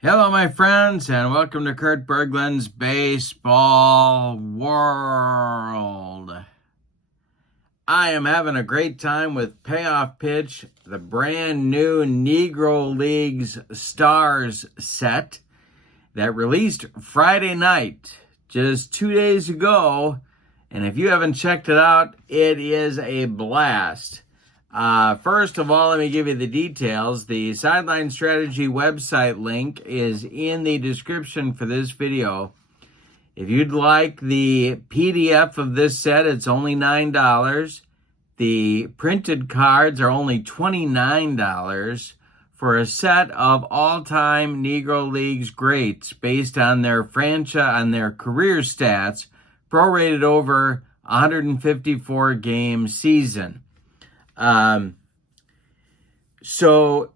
Hello, my friends, and welcome to Kurt Berglund's Baseball World. I am having a great time with Payoff Pitch, the brand new Negro Leagues Stars set that released Friday night, just 2 days ago. And if you haven't checked it out, it is a blast. First of all, let me give you the details. The Sideline Strategy website link is in the description for this video. If you'd like the PDF of this set, it's only $9. The printed cards are only $29 for a set of all-time Negro Leagues greats based on their career stats, prorated over 154 game season. So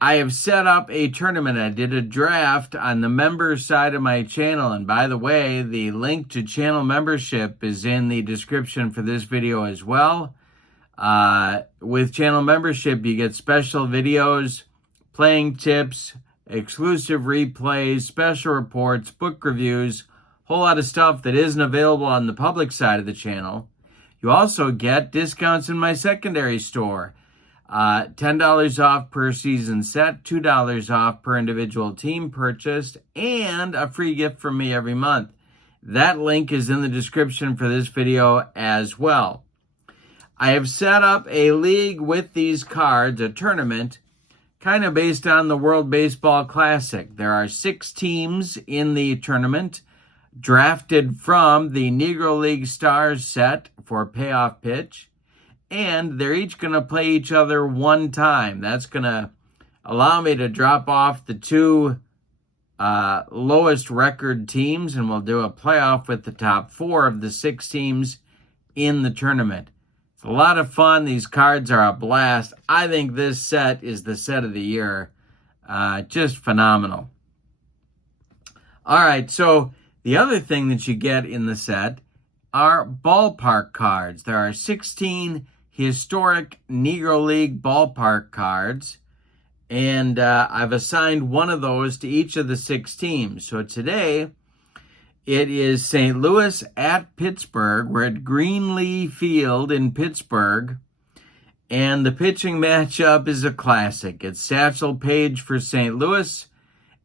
I have set up a tournament. I did a draft on the members side of my channel. And by the way, the link to channel membership is in the description for this video as well. With channel membership, you get special videos, playing tips, exclusive replays, special reports, book reviews, whole lot of stuff that isn't available on the public side of the channel. You also get discounts in my secondary store. $10 off per season set, $2 off per individual team purchased, and a free gift from me every month. That link is in the description for this video as well. I have set up a league with these cards, a tournament, kind of based on the World Baseball Classic. There are 6 teams in the tournament, drafted from the Negro League Stars set for Payoff Pitch, and they're each going to play each other one time. That's going to allow me to drop off the 2 lowest record teams, and we'll do a playoff with the top 4 of the 6 teams in the tournament. It's a lot of fun. These cards are a blast. I think this set is the set of the year. Just phenomenal. All right, so the other thing that you get in the set are ballpark cards. There are 16 historic Negro League ballpark cards, and I've assigned one of those to each of the 6 teams. So today, it is St. Louis at Pittsburgh. We're at Greenlee Field in Pittsburgh, and the pitching matchup is a classic. It's Satchel Paige for St. Louis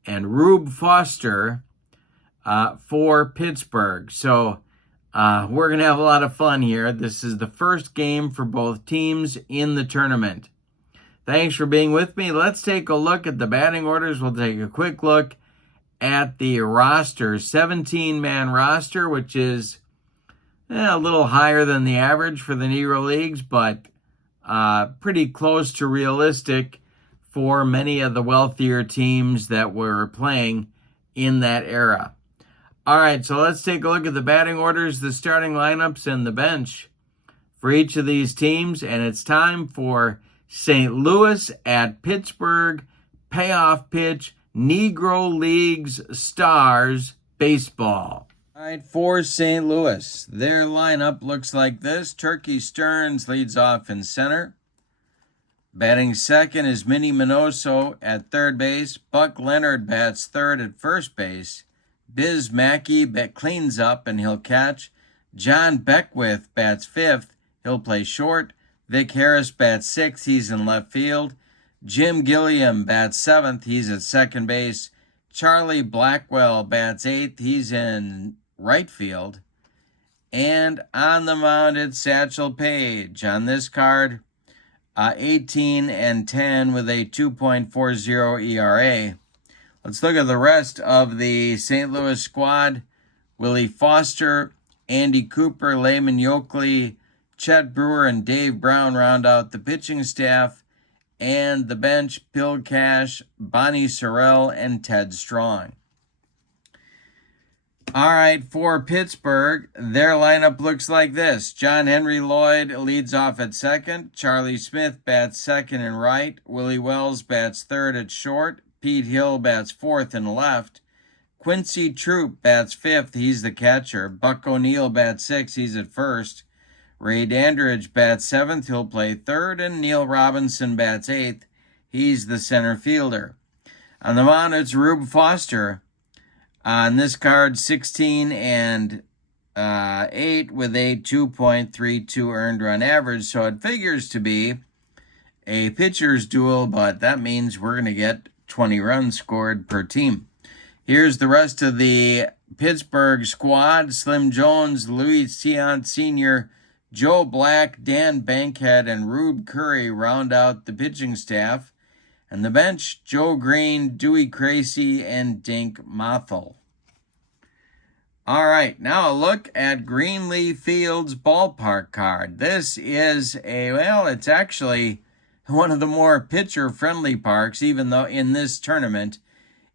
and Rube Foster for Pittsburgh. So we're going to have a lot of fun here. This is the first game for both teams in the tournament. Thanks for being with me. Let's take a look at the batting orders. We'll take a quick look at the roster. 17-man roster, which is a little higher than the average for the Negro Leagues, but pretty close to realistic for many of the wealthier teams that were playing in that era. All right, so let's take a look at the batting orders, the starting lineups, and the bench for each of these teams. And it's time for St. Louis at Pittsburgh, Payoff Pitch, Negro Leagues Stars Baseball. All right, for St. Louis, their lineup looks like this. Turkey Stearns leads off in center. Batting second is Minnie Minoso at third base. Buck Leonard bats third at first base. Biz Mackey cleans up and he'll catch. John Beckwith bats fifth. He'll play short. Vic Harris bats sixth. He's in left field. Jim Gilliam bats seventh. He's at second base. Charlie Blackwell bats eighth. He's in right field. And on the mound, it's Satchel Paige. On this card, 18-10 with a 2.40 ERA. Let's look at the rest of the St. Louis squad. Willie Foster, Andy Cooper, Layman Yokley, Chet Brewer, and Dave Brown round out the pitching staff. And the bench, Bill Cash, Bonnie Sorrell, and Ted Strong. All right, for Pittsburgh, their lineup looks like this. John Henry Lloyd leads off at second. Charlie Smith bats second and right. Willie Wells bats third at short. Pete Hill bats fourth and left. Quincy Troop bats fifth. He's the catcher. Buck O'Neill bats sixth. He's at first. Ray Dandridge bats seventh. He'll play third. And Neil Robinson bats eighth. He's the center fielder. On the mound, it's Rube Foster. On this card, 16 and 8 with a 2.32 earned run average. So it figures to be a pitcher's duel, but that means we're going to get 20 runs scored per team. Here's the rest of the Pittsburgh squad. Slim Jones, Louis Tiant Sr., Joe Black, Dan Bankhead, and Rube Curry round out the pitching staff. And the bench, Joe Green, Dewey Cracey, and Dink Mothel. All right, now a look at Greenleaf Field's ballpark card. This is it's actually one of the more pitcher-friendly parks, even though in this tournament,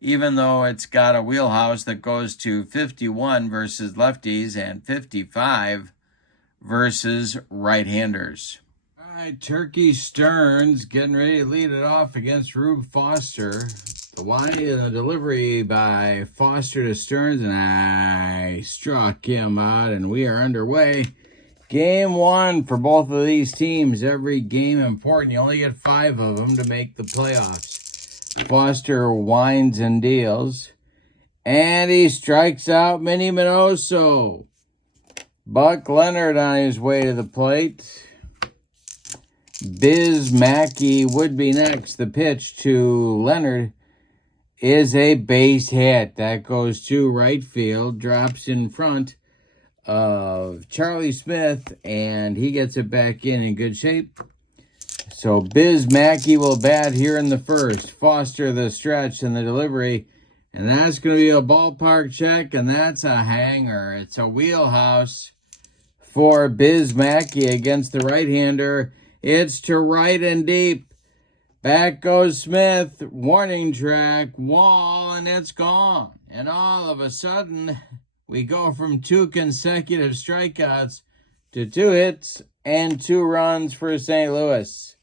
even though it's got a wheelhouse that goes to 51 versus lefties and 55 versus right-handers. All right, Turkey Stearns getting ready to lead it off against Rube Foster. The delivery by Foster to Stearns, and I struck him out, and we are underway. Game 1 for both of these teams. Every game important. You only get 5 of them to make the playoffs. Foster winds and deals, and he strikes out Minnie Minoso. Buck Leonard on his way to the plate. Biz Mackey would be next. The pitch to Leonard is a base hit. That goes to right field, drops in front of Charlie Smith, and he gets it back in good shape. So Biz Mackey will bat here in the first. Foster the stretch and the delivery, and that's going to be a ballpark check, and that's a hanger. It's a wheelhouse for Biz Mackey against the right-hander. It's to right and deep. Back goes Smith, warning track, wall, and it's gone. And all of a sudden, we go from 2 consecutive strikeouts to 2 hits and 2 runs for St. Louis.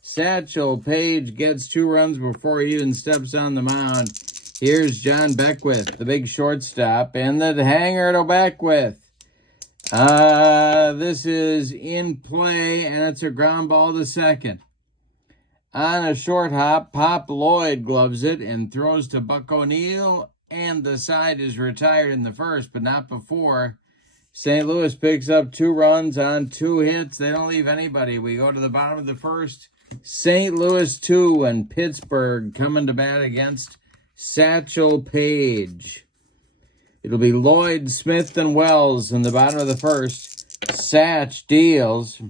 Satchel Paige gets 2 runs before he even steps on the mound. Here's John Beckwith, the big shortstop, and the hanger to Beckwith. This is in play, and it's a ground ball to second. On a short hop, Pop Lloyd gloves it and throws to Buck O'Neill, and the side is retired in the first, but not before. St. Louis picks up 2 runs on 2 hits. They don't leave anybody. We go to the bottom of the first. St. Louis 2 and Pittsburgh coming to bat against Satchel Paige. It'll be Lloyd, Smith, and Wells in the bottom of the first. Satch deals,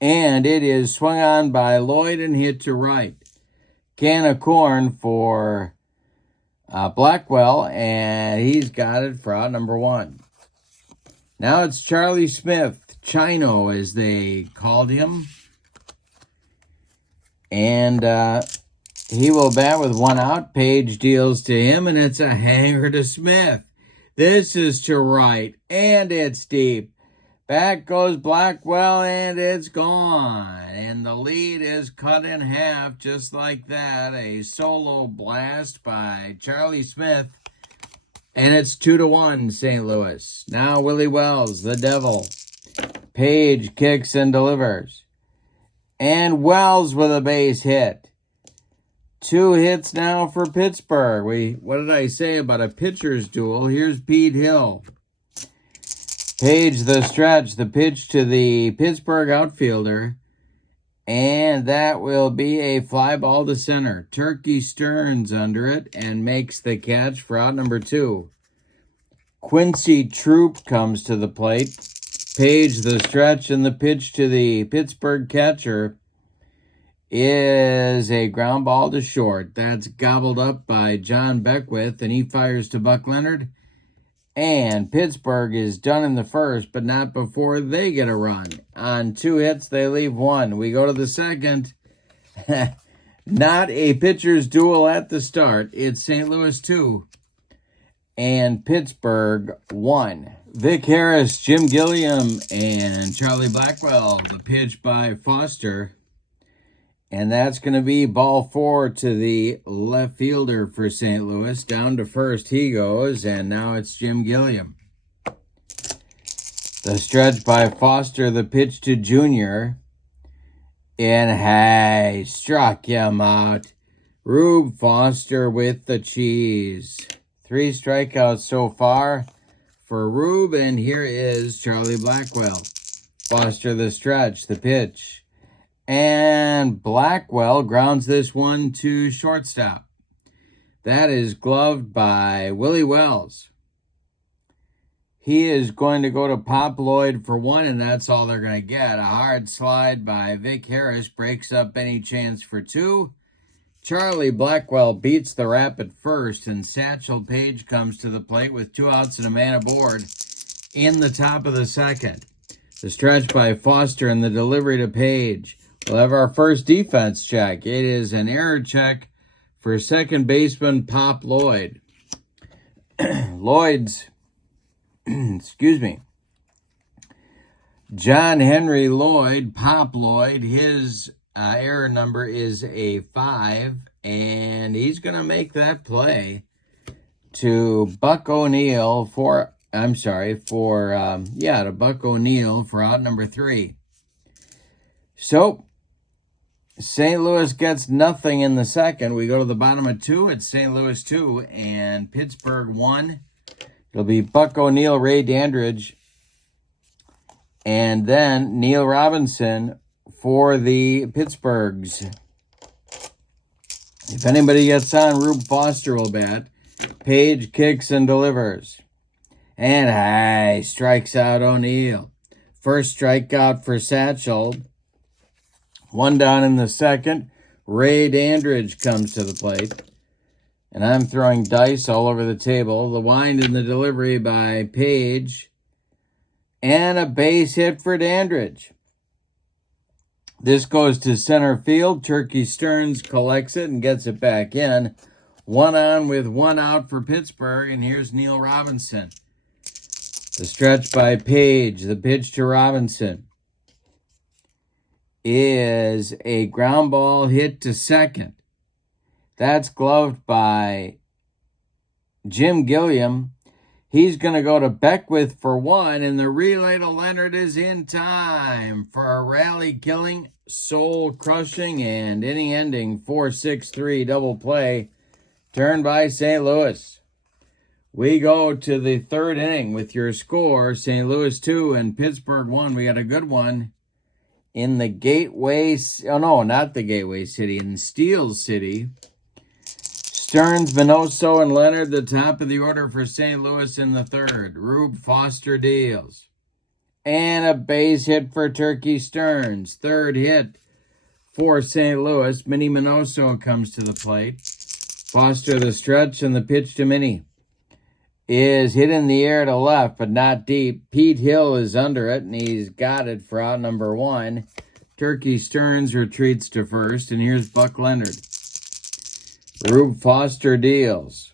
and it is swung on by Lloyd and hit to right. Can of corn for Blackwell, and he's got it for out number 1. Now it's Charlie Smith, Chino as they called him. And he will bat with 1 out. Page deals to him, and it's a hanger to Smith. This is to right, and it's deep. Back goes Blackwell, and it's gone. And the lead is cut in half just like that. A solo blast by Charlie Smith. And it's 2-1 St. Louis. Now Willie Wells, the devil. Page kicks and delivers. And Wells with a base hit. 2 hits now for Pittsburgh. What did I say about a pitcher's duel? Here's Pete Hill. Page the stretch, the pitch to the Pittsburgh outfielder, and that will be a fly ball to center. Turkey Stearns under it and makes the catch for out number 2. Quincy Troop comes to the plate. Page the stretch, and the pitch to the Pittsburgh catcher is a ground ball to short. That's gobbled up by John Beckwith, and he fires to Buck Leonard. And Pittsburgh is done in the first, but not before they get a run. On 2 hits, they leave 1. We go to the second. Not a pitcher's duel at the start. It's St. Louis 2 and Pittsburgh 1. Vic Harris, Jim Gilliam, and Charlie Blackwell. The pitch by Foster. And that's going to be ball 4 to the left fielder for St. Louis. Down to first he goes, and now it's Jim Gilliam. The stretch by Foster, the pitch to Junior. And hey, struck him out. Rube Foster with the cheese. 3 strikeouts so far for Rube, and here is Charlie Blackwell. Foster the stretch, the pitch. And Blackwell grounds this one to shortstop. That is gloved by Willie Wells. He is going to go to Pop Lloyd for 1, and that's all they're going to get. A hard slide by Vic Harris breaks up any chance for 2. Charlie Blackwell beats the rap at first, and Satchel Paige comes to the plate with 2 outs and a man aboard in the top of the second. The stretch by Foster and the delivery to Paige. We'll have our first defense check. It is an error check for second baseman Pop Lloyd. Lloyd's, excuse me, John Henry Lloyd, Pop Lloyd, his error number is a 5, and he's going to make that play to Buck O'Neill to Buck O'Neill for out number 3. So, St. Louis gets nothing in the second. We go to the bottom of 2. It's St. Louis 2 and Pittsburgh 1. It'll be Buck O'Neill, Ray Dandridge, and then Neil Robinson for the Pittsburghs. If anybody gets on, Rube Foster will bat. Page kicks and delivers. And high strikes out O'Neill. First strikeout for Satchel. 1 down in the second. Ray Dandridge comes to the plate. And I'm throwing dice all over the table. The wind and the delivery by Page. And a base hit for Dandridge. This goes to center field. Turkey Stearns collects it and gets it back in. 1 on with 1 out for Pittsburgh. And here's Neil Robinson. The stretch by Page. The pitch to Robinson is a ground ball hit to second. That's gloved by Jim Gilliam. He's going to go to Beckwith for 1, and the relay to Leonard is in time for a rally-killing, soul-crushing, and inning-ending 4-6-3 double play turned by St. Louis. We go to the 3rd inning with your score, St. Louis 2 and Pittsburgh 1. We got a good one in the Gateway, not the Gateway City, in Steel City. Stearns, Minoso, and Leonard, the top of the order for St. Louis in the 3rd. Rube Foster deals. And a base hit for Turkey Stearns. 3rd hit for St. Louis. Minnie Minoso comes to the plate. Foster the stretch, and the pitch to Minnie is hit in the air to left, but not deep. Pete Hill is under it, and he's got it for out number 1. Turkey Stearns retreats to first, and here's Buck Leonard. Rube Foster deals.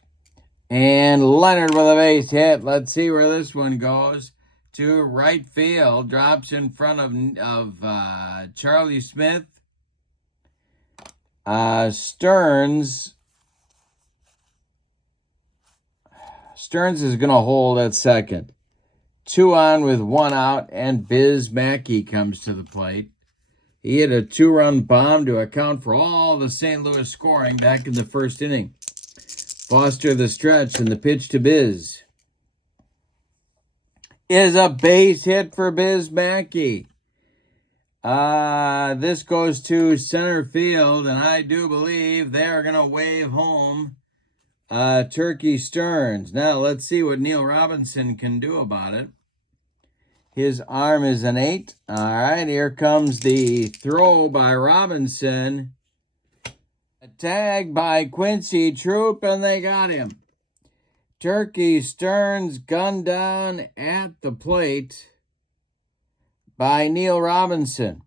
And Leonard with a base hit. Let's see where this one goes. To right field. Drops in front of Charlie Smith. Stearns is going to hold at second. 2 on with 1 out, and Biz Mackey comes to the plate. He hit a 2-run bomb to account for all the St. Louis scoring back in the 1st inning. Foster the stretch, and the pitch to Biz is a base hit for Biz Mackey. This goes to center field, and I do believe they're going to wave home Turkey Stearns. Now, let's see what Neil Robinson can do about it. His arm is an 8. All right, here comes the throw by Robinson. A tag by Quincy Troop, and they got him. Turkey Stearns gunned down at the plate by Neil Robinson.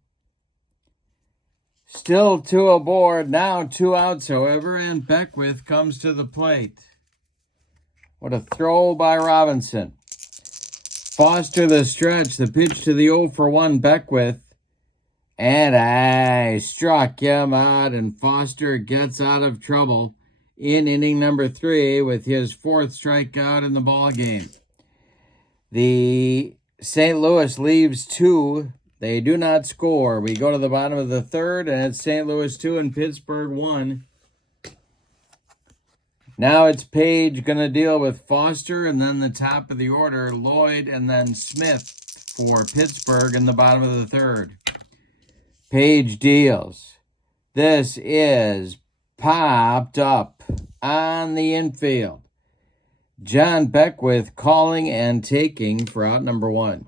Still 2 aboard, now 2 outs, however, and Beckwith comes to the plate. What a throw by Robinson. Foster the stretch, the pitch to the 0-for-1 Beckwith. And I struck him out, and Foster gets out of trouble in inning number 3 with his 4th strikeout in the ball game. The St. Louis leaves 2. They do not score. We go to the bottom of the 3rd, and it's St. Louis 2 and Pittsburgh 1. Now it's Page going to deal with Foster, and then the top of the order, Lloyd, and then Smith for Pittsburgh in the bottom of the third. Page deals. This is popped up on the infield. John Beckwith calling and taking for out number 1.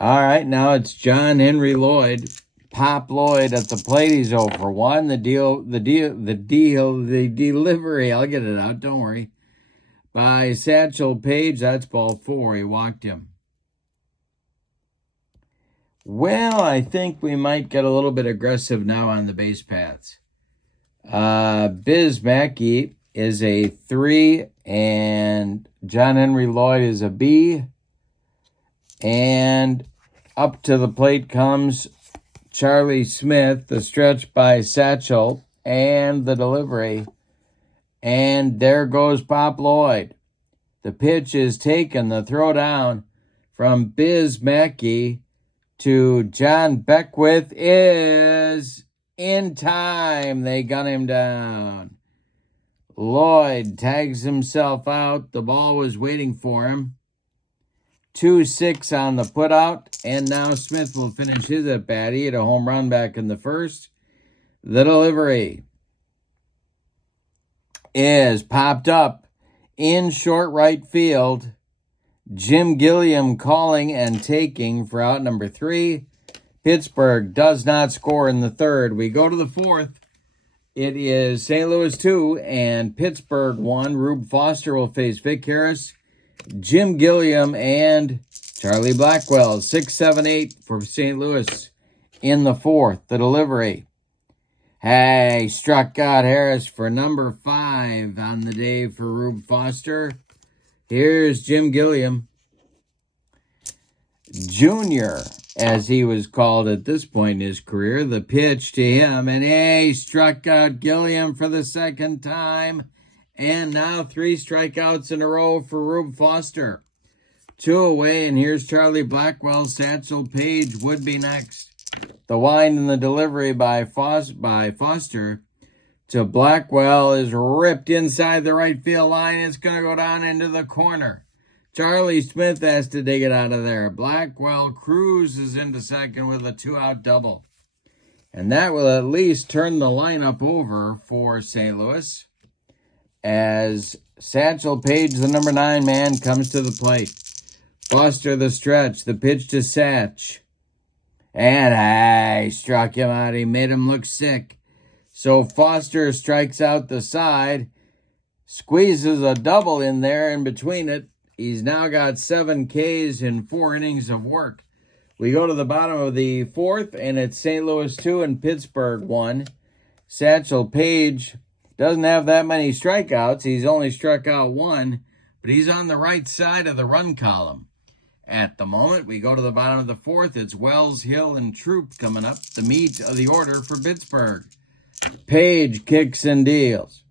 All right, now it's John Henry Lloyd. Pop Lloyd at the plate. He's 0 for 1. The delivery, I'll get it out, don't worry. By Satchel Paige, that's ball 4. He walked him. Well, I think we might get a little bit aggressive now on the base paths. Biz Mackey is a 3, and John Henry Lloyd is a B. And up to the plate comes Charlie Smith, the stretch by Satchel, and the delivery. And there goes Pop Lloyd. The pitch is taken, the throw down from Biz Mackey to John Beckwith is in time. They gun him down. Lloyd tags himself out. The ball was waiting for him. 2-6 on the putout, and now Smith will finish his at-bat. He had a home run back in the first. The delivery is popped up in short right field. Jim Gilliam calling and taking for out number 3. Pittsburgh does not score in the third. We go to the fourth. It is St. Louis 2 and Pittsburgh 1. Rube Foster will face Vic Harris, Jim Gilliam, and Charlie Blackwell. 6, 7, 8 for St. Louis in the fourth. The delivery. Hey, struck out Harris for number 5 on the day for Rube Foster. Here's Jim Gilliam, Jr., as he was called at this point in his career. The pitch to him, and hey, struck out Gilliam for the second time. And now 3 strikeouts in a row for Rube Foster. 2 away, and here's Charlie Blackwell. Satchel Paige would be next. The wind and the delivery by Foster to Blackwell is ripped inside the right field line. It's going to go down into the corner. Charlie Smith has to dig it out of there. Blackwell cruises into second with a 2-out double. And that will at least turn the lineup over for St. Louis, as Satchel Paige, the number 9 man, comes to the plate. Foster the stretch, the pitch to Satch. And he struck him out. He made him look sick. So Foster strikes out the side, squeezes a double in there in between it. He's now got 7 Ks in 4 innings of work. We go to the bottom of the fourth, and it's St. Louis 2 and Pittsburgh 1. Satchel Paige doesn't have that many strikeouts. He's only struck out 1, but he's on the right side of the run column. At the moment, we go to the bottom of the fourth. It's Wells, Hill, and Troop coming up, the meat of the order for Pittsburgh. Page kicks and deals.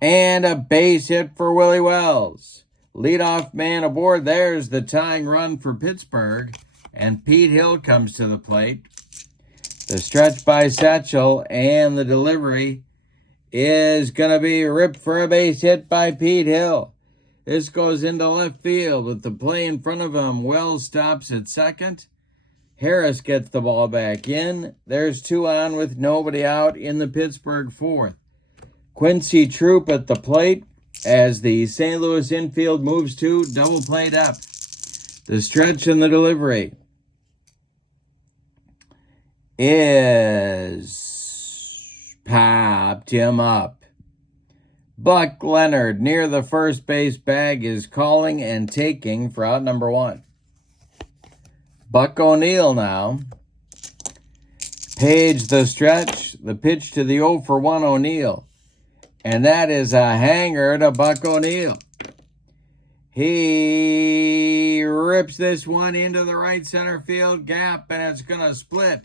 And a base hit for Willie Wells. Leadoff man aboard. There's the tying run for Pittsburgh. And Pete Hill comes to the plate. The stretch by Satchel and the delivery is going to be ripped for a base hit by Pete Hill. This goes into left field with the play in front of him. Wells stops at second. Harris gets the ball back in. There's 2 on with nobody out in the Pittsburgh fourth. Quincy Troop at the plate as the St. Louis infield moves to double play depth. The stretch and the delivery is popped him up. Buck Leonard near the first base bag is calling and taking for out number 1. Buck O'Neill now. Page the stretch, the pitch to the 0 for 1 O'Neill. And that is a hanger to Buck O'Neill. He rips this one into the right center field gap, and it's going to split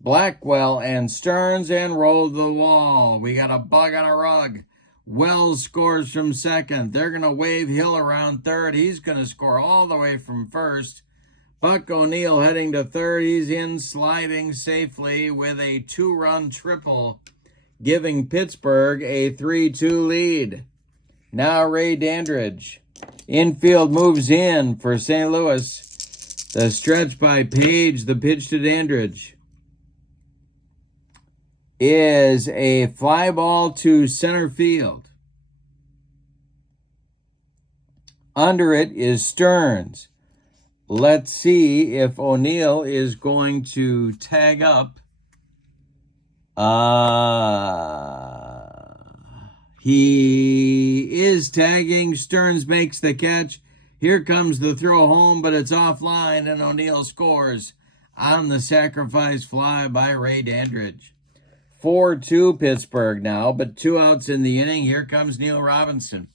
Blackwell and Stearns and roll the wall. We got a bug on a rug. Wells scores from second. They're going to wave Hill around third. He's going to score all the way from first. Buck O'Neill heading to third. He's in sliding safely with a 2-run triple giving Pittsburgh a 3-2 lead. Now Ray Dandridge. Infield moves in for St. Louis. The stretch by Page, the pitch to Dandridge, is a fly ball to center field. Under it is Stearns. Let's see if O'Neill is going to tag up. He is tagging. Stearns makes the catch. Here comes the throw home, but it's offline, and O'Neill scores on the sacrifice fly by Ray Dandridge. 4-2 Pittsburgh now, but 2 outs in the inning. Here comes Neil Robinson.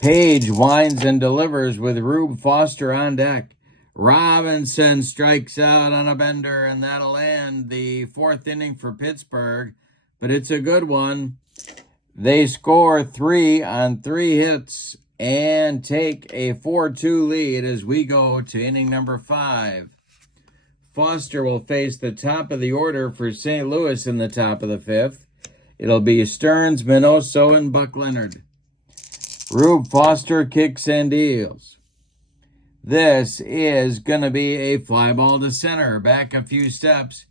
Page winds and delivers with Rube Foster on deck. Robinson strikes out on a bender, and that'll end the 4th inning for Pittsburgh, but it's a good one. They score 3 on 3 hits and take a 4-2 lead as we go to inning number 5. Foster will face the top of the order for St. Louis in the top of the 5th. It'll be Stearns, Minoso, and Buck Leonard. Rube Foster kicks and deals. This is going to be a fly ball to center. Back a few steps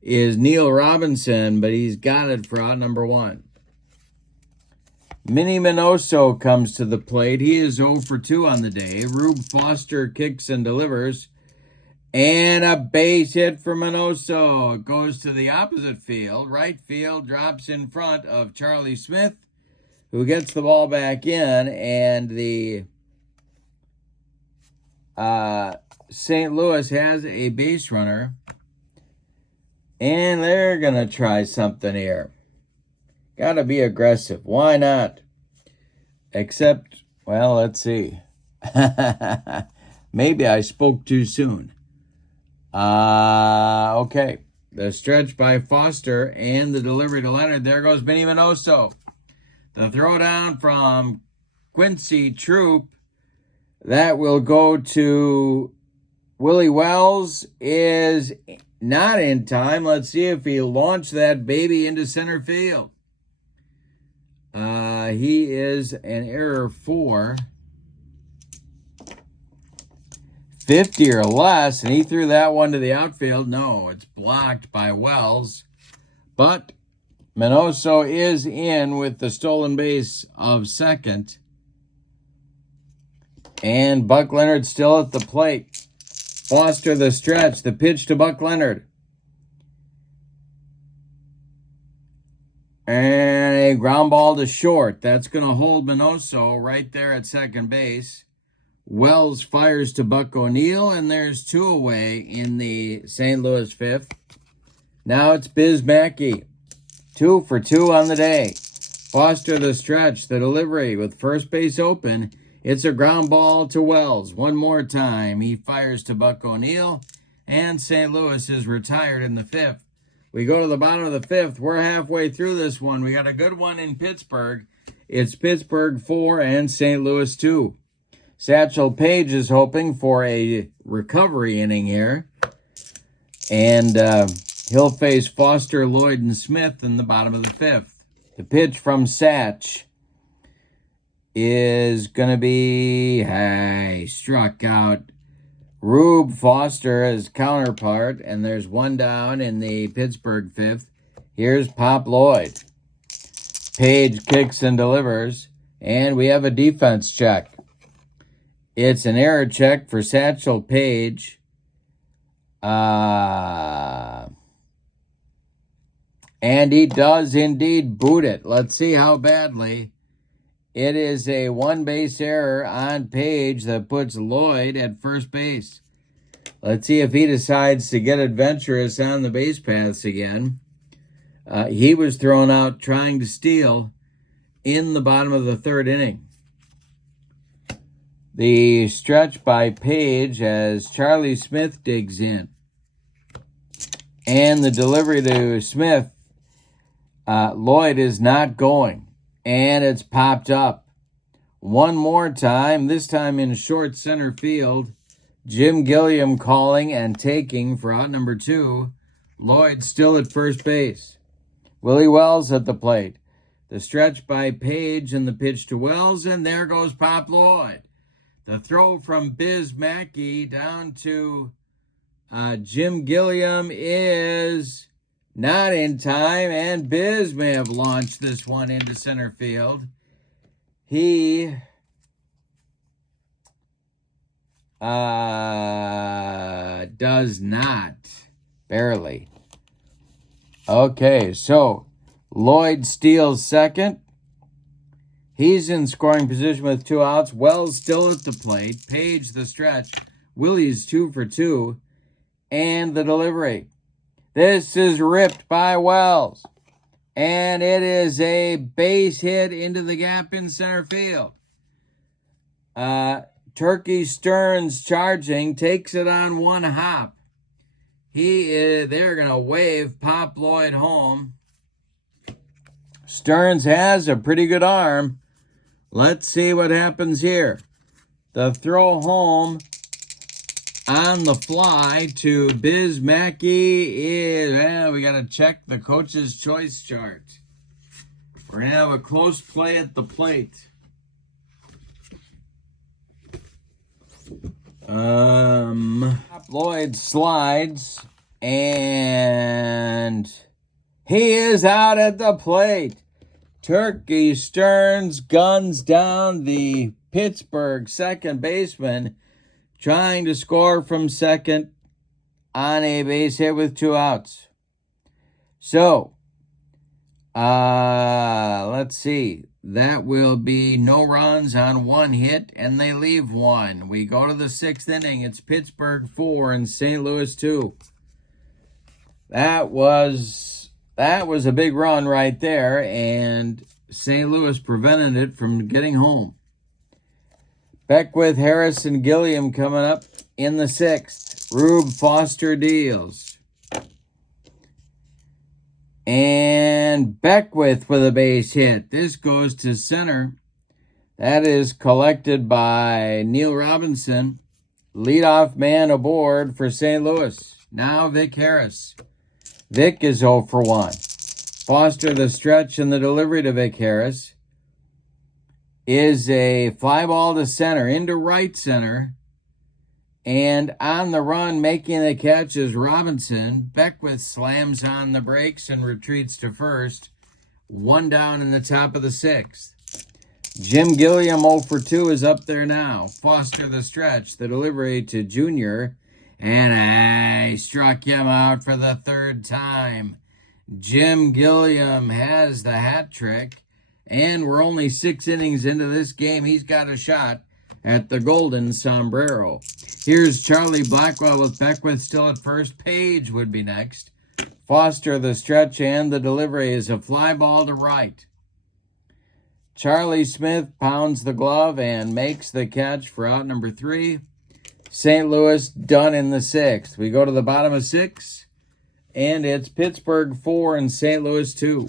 is Neil Robinson, but he's got it for out number 1. Minnie Minoso comes to the plate. He is 0 for 2 on the day. Rube Foster kicks and delivers. And a base hit for Minoso. It goes to the opposite field. Right field drops in front of Charlie Smith, who gets the ball back in, and the St. Louis has a base runner, and they're going to try something here. Got to be aggressive. Why not? Except, well, let's see. Maybe I spoke too soon. Okay. The stretch by Foster and the delivery to Leonard. There goes Benny Minoso. The throwdown from Quincy Troop, that will go to Willie Wells, is not in time. Let's see if he launched that baby into center field. He is an error for 50 or less, and he threw that one to the outfield. No, it's blocked by Wells, but Minoso is in with the stolen base of second. And Buck Leonard still at the plate. Foster the stretch. The pitch to Buck Leonard. And a ground ball to short. That's going to hold Minoso right there at second base. Wells fires to Buck O'Neill, and there's 2 away in the St. Louis 5th. Now it's Biz Mackey. 2 for 2 on the day. Foster the stretch, the delivery with first base open. It's a ground ball to Wells. One more time. He fires to Buck O'Neill, and St. Louis is retired in the 5th. We go to the bottom of the 5th. We're halfway through this one. We got a good one in Pittsburgh. It's Pittsburgh 4 and St. Louis 2. Satchel Paige is hoping for a recovery inning here. And he'll face Foster, Lloyd, and Smith in the bottom of the 5th. The pitch from Satch is going to be struck out. Rube Foster as counterpart, and there's 1 down in the Pittsburgh 5th. Here's Pop Lloyd. Page kicks and delivers, and we have a defense check. It's an error check for Satchel Paige. And he does indeed boot it. Let's see how badly. It is a 1-base error on Page that puts Lloyd at first base. Let's see if he decides to get adventurous on the base paths again. He was thrown out trying to steal in the bottom of the 3rd inning. The stretch by Page as Charlie Smith digs in. And the delivery to Smith, Lloyd is not going. And it's popped up. One more time, this time in short center field. Jim Gilliam calling and taking for out number 2. Lloyd still at first base. Willie Wells at the plate. The stretch by Page and the pitch to Wells, and there goes Pop Lloyd. The throw from Biz Mackey down to Jim Gilliam is not in time, and Biz may have launched this one into center field. He does not. Barely. Okay, so Lloyd steals second. He's in scoring position with 2 outs. Wells still at the plate. Page the stretch. Willie's 2 for 2. And the delivery. This is ripped by Wells. And it is a base hit into the gap in center field. Turkey Stearns charging, takes it on one hop. They're going to wave Pop Lloyd home. Stearns has a pretty good arm. Let's see what happens here. The throw home on the fly to Biz Mackey is, we got to check the coach's choice chart. We're going to have a close play at the plate. Lloyd slides, and he is out at the plate. Turkey Stearns guns down the Pittsburgh second baseman, trying to score from second on a base hit with 2 outs. So, let's see. That will be no runs on 1 hit, and they leave 1. We go to the 6th inning. It's Pittsburgh 4 and St. Louis 2. That was a big run right there, and St. Louis prevented it from getting home. Beckwith, Harris, and Gilliam coming up in the 6th. Rube Foster deals. And Beckwith with a base hit. This goes to center. That is collected by Neil Robinson. Leadoff man aboard for St. Louis. Now Vic Harris. Vic is 0 for 1. Foster the stretch and the delivery to Vic Harris is a fly ball to center, into right center. And on the run, making the catch is Robinson. Beckwith slams on the brakes and retreats to first. 1 down in the top of the 6th. Jim Gilliam 0 for 2 is up there now. Foster the stretch, the delivery to Junior. And I struck him out for the 3rd time. Jim Gilliam has the hat trick. And we're only 6 innings into this game. He's got a shot at the golden sombrero. Here's Charlie Blackwell with Beckwith still at first. Page would be next. Foster the stretch and the delivery is a fly ball to right. Charlie Smith pounds the glove and makes the catch for out number 3. St. Louis done in the 6th. We go to the bottom of 6, and it's Pittsburgh 4 and St. Louis 2.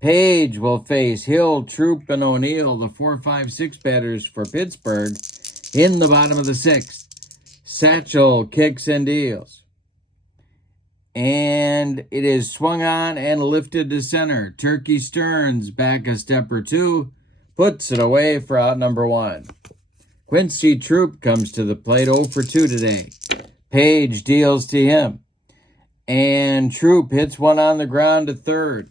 Page will face Hill, Troop, and O'Neill, the 4, 5, 6 batters for Pittsburgh, in the bottom of the 6th. Satchel kicks and deals. And it is swung on and lifted to center. Turkey Stearns back a step or 2, puts it away for out number 1. Quincy Troop comes to the plate, 0 for 2 today. Page deals to him. And Troop hits one on the ground to third.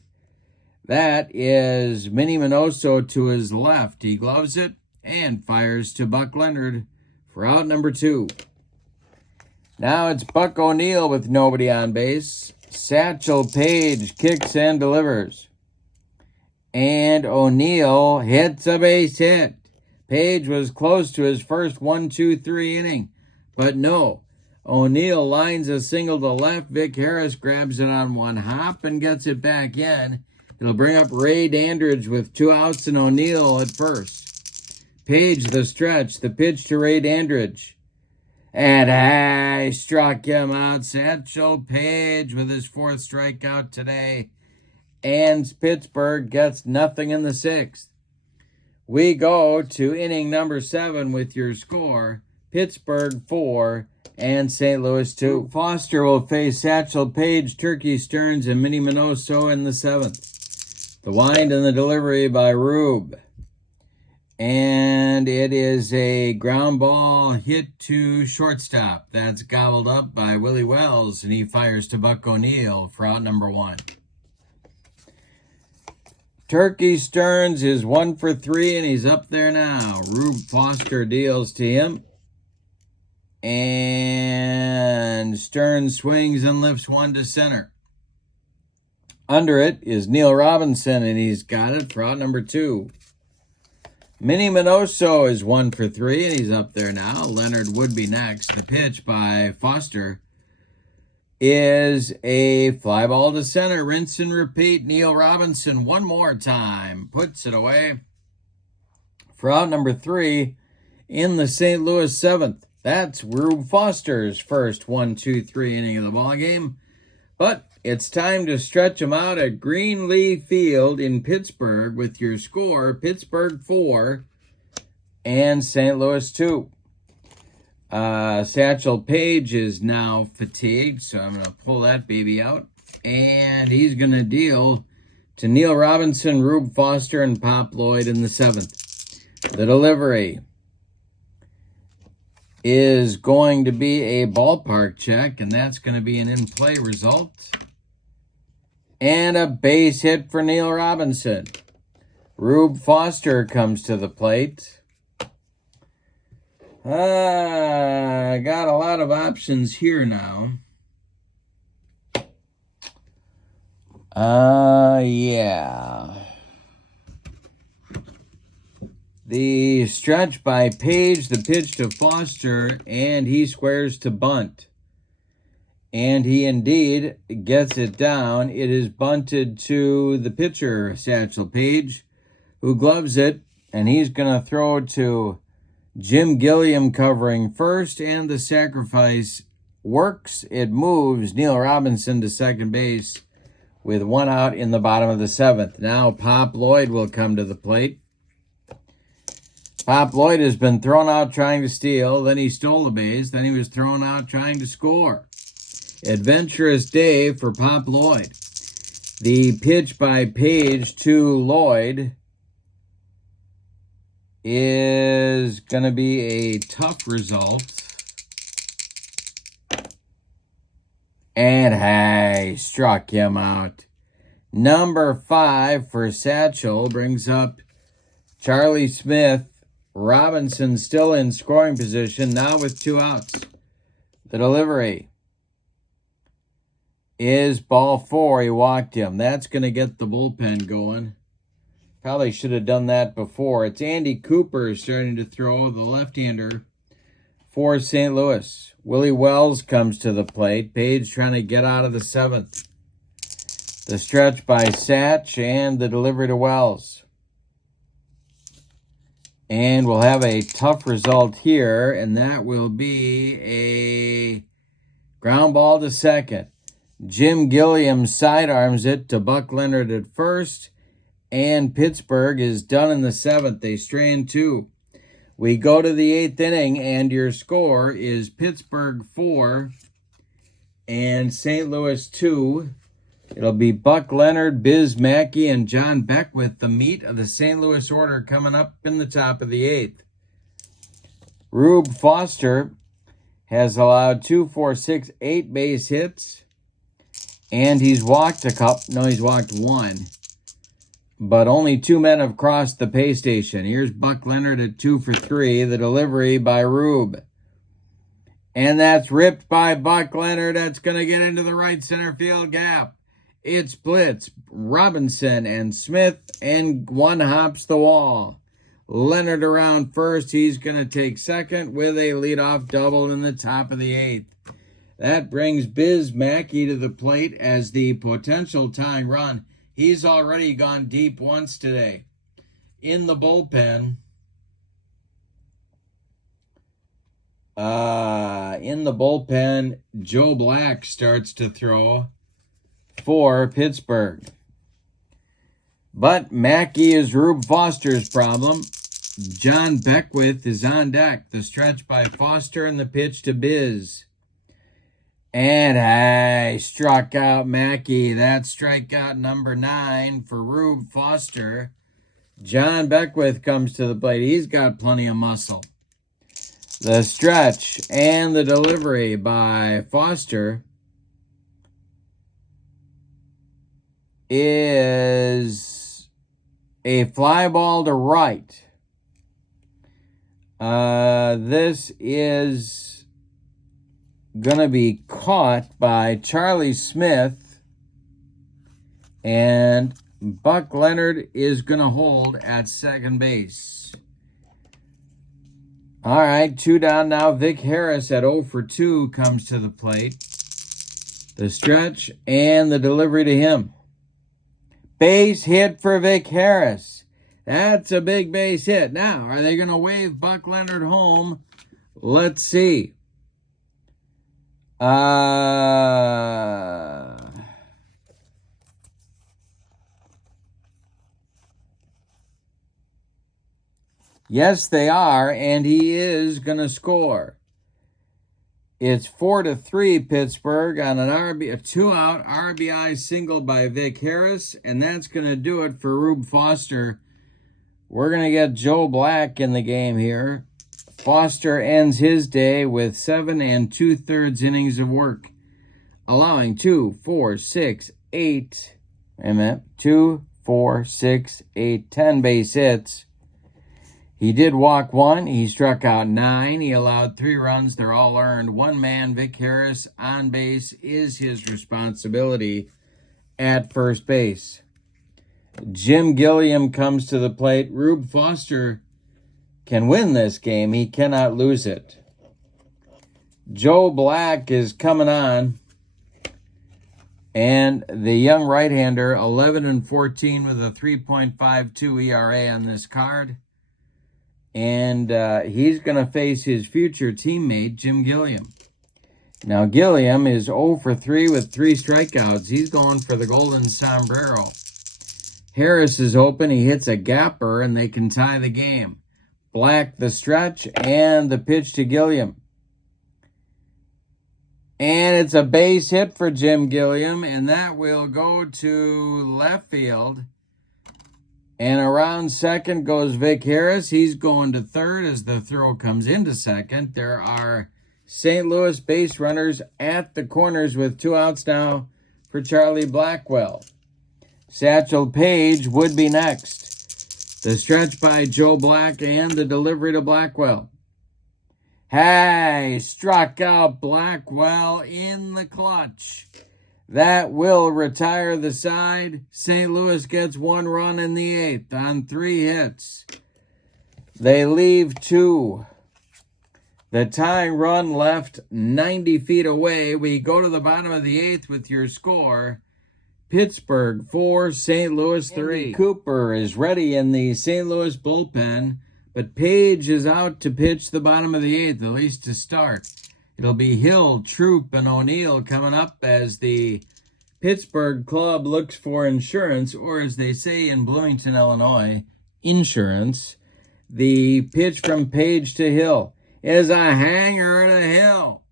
That is Minnie Minoso to his left. He gloves it and fires to Buck Leonard for out number 2. Now it's Buck O'Neill with nobody on base. Satchel Paige kicks and delivers. And O'Neill hits a base hit. Page was close to his first 1-2-3 inning, but no. O'Neill lines a single to left. Vic Harris grabs it on one hop and gets it back in. It'll bring up Ray Dandridge with 2 outs and O'Neill at first. Page the stretch, the pitch to Ray Dandridge. And I struck him out. Satchel Paige with his 4th strikeout today. And Pittsburgh gets nothing in the 6th. We go to inning number 7 with your score. Pittsburgh 4 and St. Louis 2. Foster will face Satchel Paige, Turkey Stearns, and Minnie Minoso in the 7th. The wind and the delivery by Rube. And it is a ground ball hit to shortstop. That's gobbled up by Willie Wells, and he fires to Buck O'Neill for out number 1. Turkey Stearns is 1 for 3, and he's up there now. Rube Foster deals to him. And Stearns swings and lifts one to center. Under it is Neil Robinson, and he's got it for out number 2. Minnie Minoso is 1 for 3, and he's up there now. Leonard would be next. The pitch by Foster is a fly ball to center. Rinse and repeat. Neil Robinson one more time. Puts it away for out number 3 in the St. Louis 7th. That's Rube Foster's first 1-2-3 inning of the ballgame. But it's time to stretch them out at Greenleaf Field in Pittsburgh with your score, Pittsburgh 4 and St. Louis 2. Satchel Paige is now fatigued, so I'm going to pull that baby out. And he's going to deal to Neil Robinson, Rube Foster, and Pop Lloyd in the 7th. The delivery is going to be a ballpark check, and that's going to be an in-play result. And a base hit for Neil Robinson. Rube Foster comes to the plate. I got a lot of options here now. Yeah. The stretch by Page, the pitch to Foster, and he squares to bunt. And he indeed gets it down. It is bunted to the pitcher, Satchel Paige, who gloves it, and he's going to throw to Jim Gilliam covering first, and the sacrifice works. It moves Neil Robinson to second base with 1 out in the bottom of the 7th. Now Pop Lloyd will come to the plate. Pop Lloyd has been thrown out trying to steal, then he stole the base, then he was thrown out trying to score. Adventurous day for Pop Lloyd. The pitch by Page to Lloyd is going to be a tough result. And hey, struck him out. Number 5 for Satchel brings up Charlie Smith. Robinson still in scoring position, now with 2 outs. The delivery is ball 4. He walked him. That's going to get the bullpen going. Probably should have done that before. It's Andy Cooper starting to throw, the left-hander for St. Louis. Willie Wells comes to the plate. Page trying to get out of the 7th. The stretch by Satch and the delivery to Wells. And we'll have a tough result here, and that will be a ground ball to second. Jim Gilliam sidearms it to Buck Leonard at first, and Pittsburgh is done in the 7th. They strain 2. We go to the 8th inning, and your score is Pittsburgh 4 and St. Louis 2. It'll be Buck Leonard, Biz Mackey, and John Beckwith, the meat of the St. Louis order coming up in the top of the 8th. Rube Foster has allowed 2, 4, 6, 8 base hits, and he's walked he's walked 1. But only 2 men have crossed the pay station. Here's Buck Leonard at 2 for 3, the delivery by Rube. And that's ripped by Buck Leonard. That's going to get into the right center field gap. It splits Robinson and Smith, and one hops the wall. Leonard around first. He's going to take second with a leadoff double in the top of the 8th. That brings Biz Mackey to the plate as the potential tying run. He's already gone deep once today. In the bullpen, Joe Black starts to throw for Pittsburgh. But Mackey is Rube Foster's problem. John Beckwith is on deck. The stretch by Foster and the pitch to Biz. And I struck out Mackey. That's strikeout number 9 for Rube Foster. John Beckwith comes to the plate. He's got plenty of muscle. The stretch and the delivery by Foster is a fly ball to right. This is going to be caught by Charlie Smith, and Buck Leonard is going to hold at second base. All right, 2 down now. Vic Harris at 0 for 2 comes to the plate. The stretch and the delivery to him. Base hit for Vic Harris. That's a big base hit. Now, are they going to wave Buck Leonard home? Let's see. Yes, they are, and he is going to score. It's 4-3 Pittsburgh on a 2-out RBI single by Vic Harris, and that's going to do it for Rube Foster. We're going to get Joe Black in the game here. Foster ends his day with 7 2/3 innings of work, allowing 10 base hits. He did walk 1. He struck out 9. He allowed 3 runs. They're all earned. One man, Vic Harris, on base is his responsibility at first base. Jim Gilliam comes to the plate. Rube Foster can win this game. He cannot lose it. Joe Black is coming on. And the young right-hander, 11-14 with a 3.52 ERA on this card. And he's going to face his future teammate, Jim Gilliam. Now, Gilliam is 0 for 3 with 3 strikeouts. He's going for the golden sombrero. Harris is open. He hits a gapper, and they can tie the game. Black, the stretch, and the pitch to Gilliam. And it's a base hit for Jim Gilliam, and that will go to left field. And around second goes Vic Harris. He's going to third as the throw comes into second. There are St. Louis base runners at the corners with 2 outs now for Charlie Blackwell. Satchel Paige would be next. The stretch by Joe Black and the delivery to Blackwell. Hey, struck out Blackwell in the clutch. That will retire the side. St. Louis gets 1 run in the 8th on 3 hits. They leave 2. The tying run left 90 feet away. We go to the bottom of the 8th with your score. Pittsburgh 4, St. Louis 3. Andy Cooper is ready in the St. Louis bullpen, but Page is out to pitch the bottom of the 8th, at least to start. It'll be Hill, Troop, and O'Neill coming up as the Pittsburgh club looks for insurance, or as they say in Bloomington, Illinois, insurance. The pitch from Page to Hill is a hanger to Hill.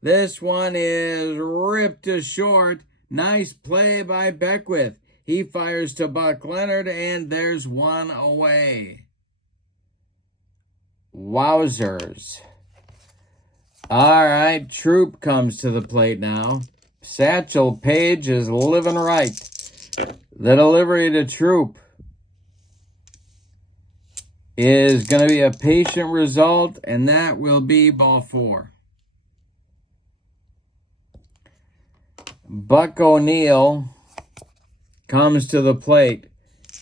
This one is ripped to short. Nice play by Beckwith. He fires to Buck Leonard, and there's 1 away. Wowzers. All right, Troop comes to the plate now. Satchel Paige is living right. The delivery to Troop is going to be a patient result, and that will be ball 4. Buck O'Neill comes to the plate.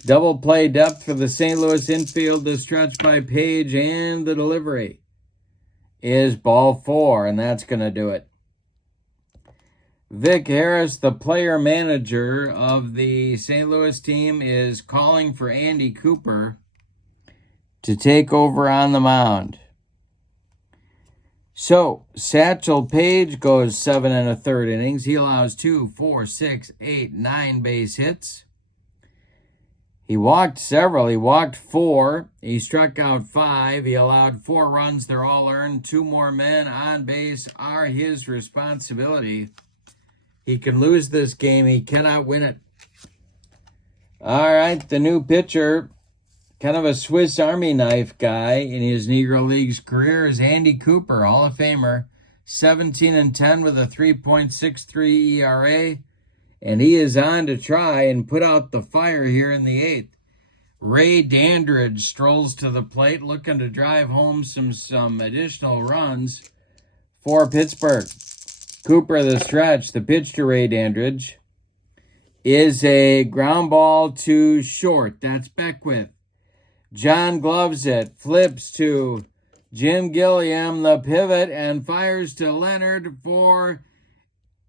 Double play depth for the St. Louis infield. The stretch by Page and the delivery is ball 4, and that's going to do it. Vic Harris, the player manager of the St. Louis team, is calling for Andy Cooper to take over on the mound. So, Satchel Paige goes 7 1/3 innings. He allows 2, 4, 6, 8, 9 base hits. He walked several. He walked 4. He struck out 5. He allowed 4 runs. They're all earned. 2 more men on base are his responsibility. He can lose this game. He cannot win it. All right, the new pitcher, kind of a Swiss Army knife guy in his Negro Leagues career, is Andy Cooper, Hall of Famer, 17-10 with a 3.63 ERA. And he is on to try and put out the fire here in the 8th. Ray Dandridge strolls to the plate looking to drive home some additional runs for Pittsburgh. Cooper the stretch. The pitch to Ray Dandridge is a ground ball to short. That's Beckwith. John gloves it. Flips to Jim Gilliam, the pivot, and fires to Leonard for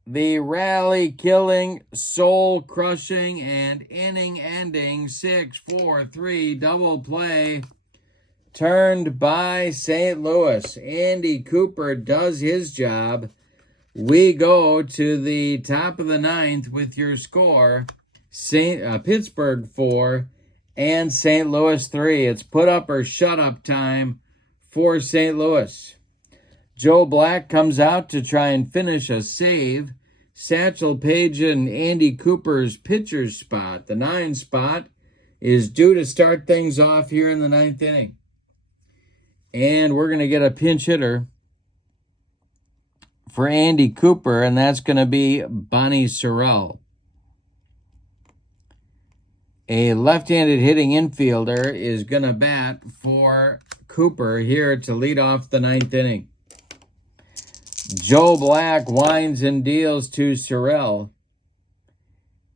the rally-killing, soul-crushing, and inning-ending 6-4-3 double play turned by St. Louis. Andy Cooper does his job. We go to the top of the 9th with your score, Pittsburgh 4 and St. Louis 3. It's put up or shut up time for St. Louis. Joe Black comes out to try and finish a save. Satchel Paige and Andy Cooper's pitcher's spot. The 9 spot is due to start things off here in the 9th inning. And we're going to get a pinch hitter for Andy Cooper, and that's going to be Bonnie Sorrell. A left-handed hitting infielder is going to bat for Cooper here to lead off the 9th inning. Joe Black winds and deals to Sorrell.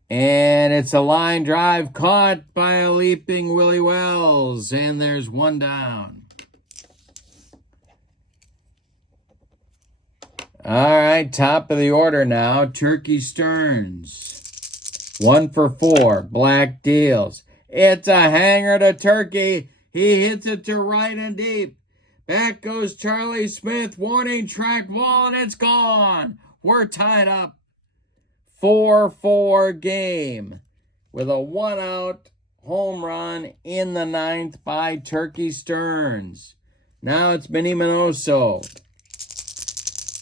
And it's a line drive caught by a leaping Willie Wells. And there's 1 down. All right, top of the order now. Turkey Stearns. 1 for 4. Black deals. It's a hanger to Turkey. He hits it to right and deep. Back goes Charlie Smith. Warning track ball, and it's gone. We're tied up. 4-4 game with a 1-out home run in the 9th by Turkey Stearns. Now it's Minnie Minoso.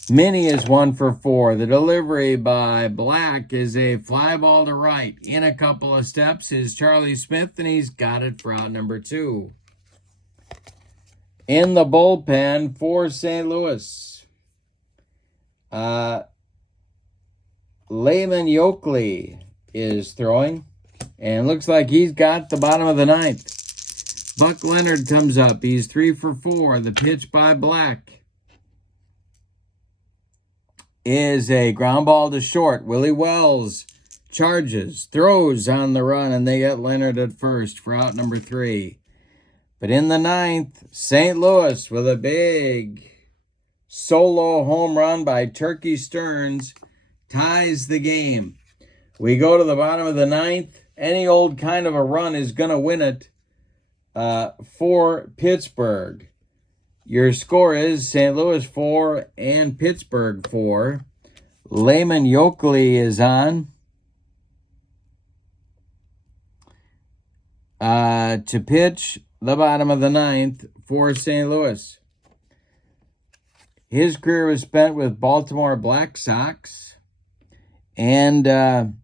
Minnie is 1 for 4. The delivery by Black is a fly ball to right. In a couple of steps is Charlie Smith, and he's got it for out number 2. In the bullpen for St. Louis, Layman Yoakley is throwing, and looks like he's got the bottom of the 9th. Buck Leonard comes up. He's 3 for 4. The pitch by Black is a ground ball to short. Willie Wells charges, throws on the run, and they get Leonard at first for out number 3. But in the 9th, St. Louis with a big solo home run by Turkey Stearns ties the game. We go to the bottom of the 9th. Any old kind of a run is going to win it for Pittsburgh. Your score is St. Louis 4 and Pittsburgh 4. Layman Yoakley is on to pitch the bottom of the 9th for St. Louis. His career was spent with Baltimore Black Sox. And on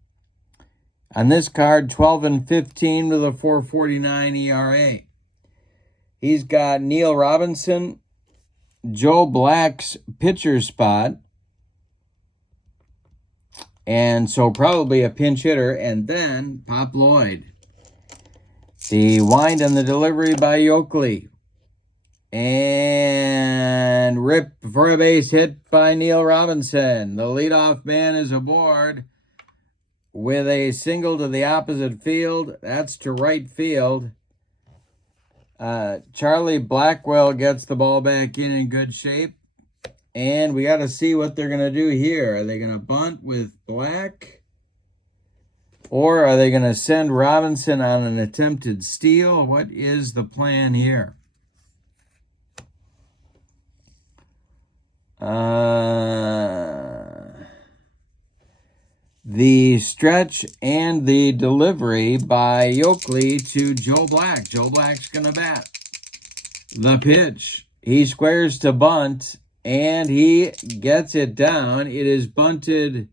this card, 12-15 with a 4.49 ERA. He's got Neil Robinson, Joe Black's pitcher spot, and so probably a pinch hitter, and then Pop Lloyd. The wind and the delivery by Yoakley. And rip for a base hit by Neil Robinson. The leadoff man is aboard with a single to the opposite field. That's to right field. Charlie Blackwell gets the ball back in good shape. And we got to see what they're going to do here. Are they going to bunt with Black? Or are they going to send Robinson on an attempted steal? What is the plan here? The stretch and the delivery by Yoakley to Joe Black. Joe Black's going to bat. The pitch. He squares to bunt, and he gets it down. It is bunted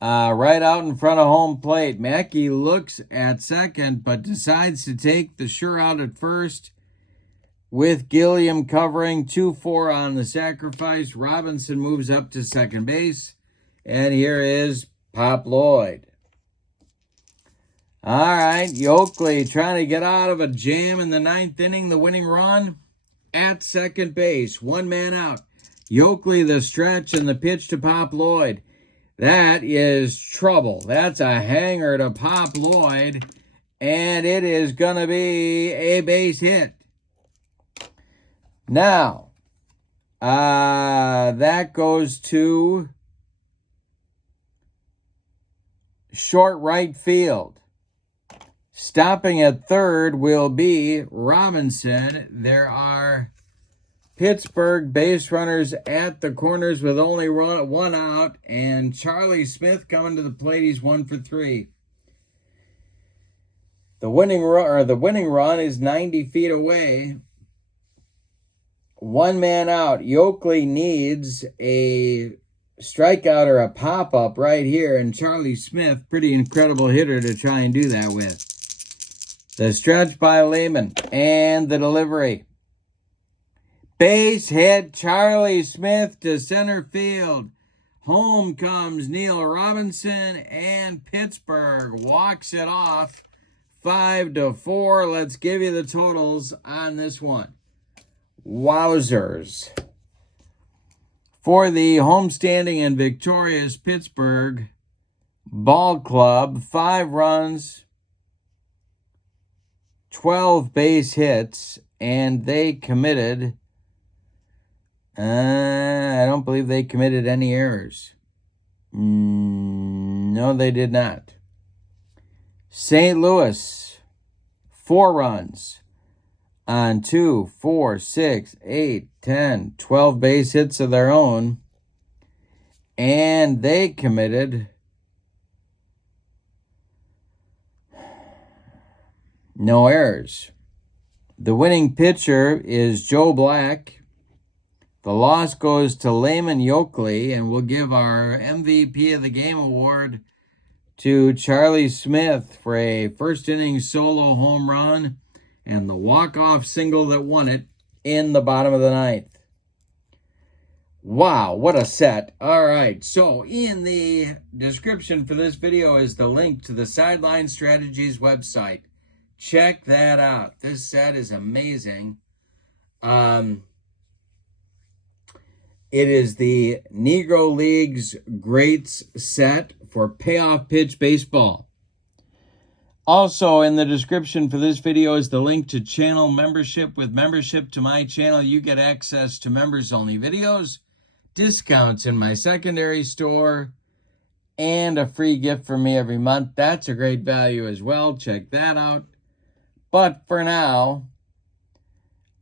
right out in front of home plate. Mackey looks at second, but decides to take the sure out at first with Gilliam covering. 2-4 on the sacrifice. Robinson moves up to second base. And here is Pop Lloyd. All right, Yoakley trying to get out of a jam in the ninth inning. The winning run at second base. One man out. Yoakley the stretch and the pitch to Pop Lloyd. That is trouble. That's a hanger to Pop Lloyd. And it is going to be a base hit. Now, that goes to short right field. Stopping at third will be Robinson. There are Pittsburgh base runners at the corners with only one out, and Charlie Smith coming to the plate. He's 1 for 3. The winning run is 90 feet away. One man out. Yoakley needs a strikeout or a pop-up right here, and Charlie Smith, pretty incredible hitter to try and do that with. The stretch by Lehman and the delivery. Base hit, Charlie Smith to center field. Home comes Neil Robinson, and Pittsburgh walks it off 5-4. Let's give you the totals on this one. Wowzers. For the homestanding and victorious Pittsburgh Ball Club, 5 runs, 12 base hits, and they committed, I don't believe they committed any errors. No, they did not. St. Louis, 4 runs on 2, 4, 6, 8, 10, 12 base hits of their own, and they committed no errors. The winning pitcher is Joe Black. The loss goes to Lehman Yoakley, and we'll give our MVP of the game award to Charlie Smith for a first inning solo home run and the walk-off single that won it in the bottom of the ninth. Wow, what a set. All right, so in the description for this video is the link to the Sideline Strategies website. Check that out. This set is amazing. It is the Negro League's Greats set for payoff pitch baseball. Also, in the description for this video is the link to channel membership. With membership to my channel, you get access to members-only videos, discounts in my secondary store, and a free gift from me every month. That's a great value as well. Check that out. But for now,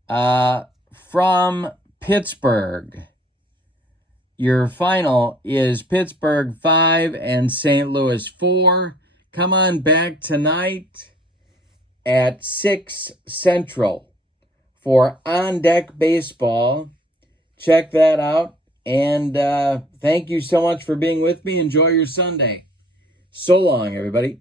from Pittsburgh, your final is Pittsburgh 5 and St. Louis 4. Come on back tonight at 6 Central for On Deck Baseball. Check that out. And thank you so much for being with me. Enjoy your Sunday. So long, everybody.